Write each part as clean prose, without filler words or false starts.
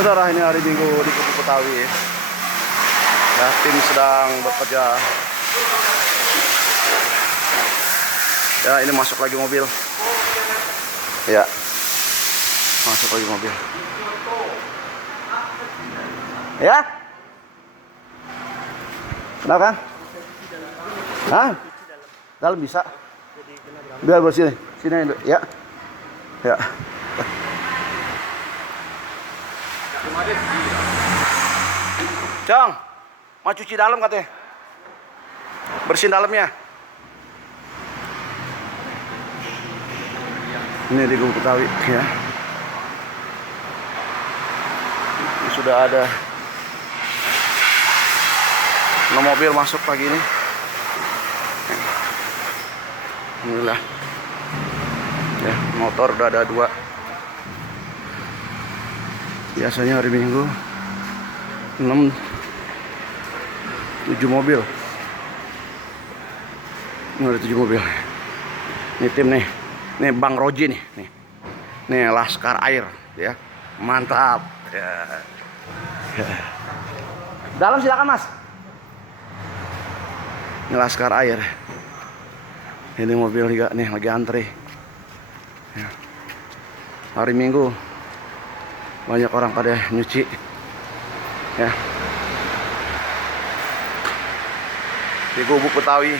Saudara, ini hari Minggu di Kubu Betawi. Ya, tim sedang bekerja. Ya, ini masuk lagi mobil. Ya, masuk lagi mobil. Ya, kenapa kan? Hah? Dalam bisa. Biar bersini, sini ya. Ya. Cang, mau cuci dalam katanya. Bersihin dalamnya. Ini di Kubu Betawi ya. Ini sudah ada 6 mobil masuk pagi ini. Alhamdulillah. Ya, motor udah ada 2. Biasanya hari Minggu 6 7 mobil. Ini ada 7 mobil. Ini tim nih. Nih Bang Roji nih. Nih Laskar Air ya. Mantap. Ya. Dalam silakan Mas. Ini Laskar Air. Ini mobil juga nih lagi antri. Ya. Hari Minggu banyak orang pada nyuci. Ya. Di Kubu Betawi,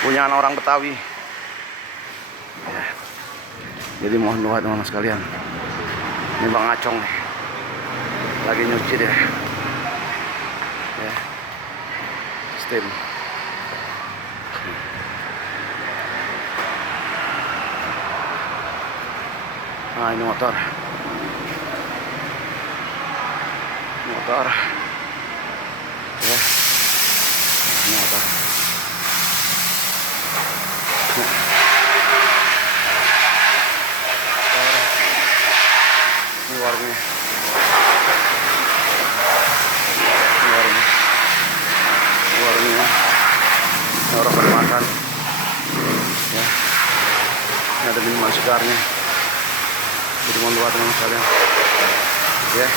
punya orang Betawi ya. Jadi mohon doa teman-teman sekalian. Ini Bang Acong nih, lagi nyuci deh ya. Steam. Nah, ini motor ya, ini motor. Ini warungnya. Ini orang pada makan ya. Ini ada minuman segarnya. Jadi mohon doa teman sekalian ya.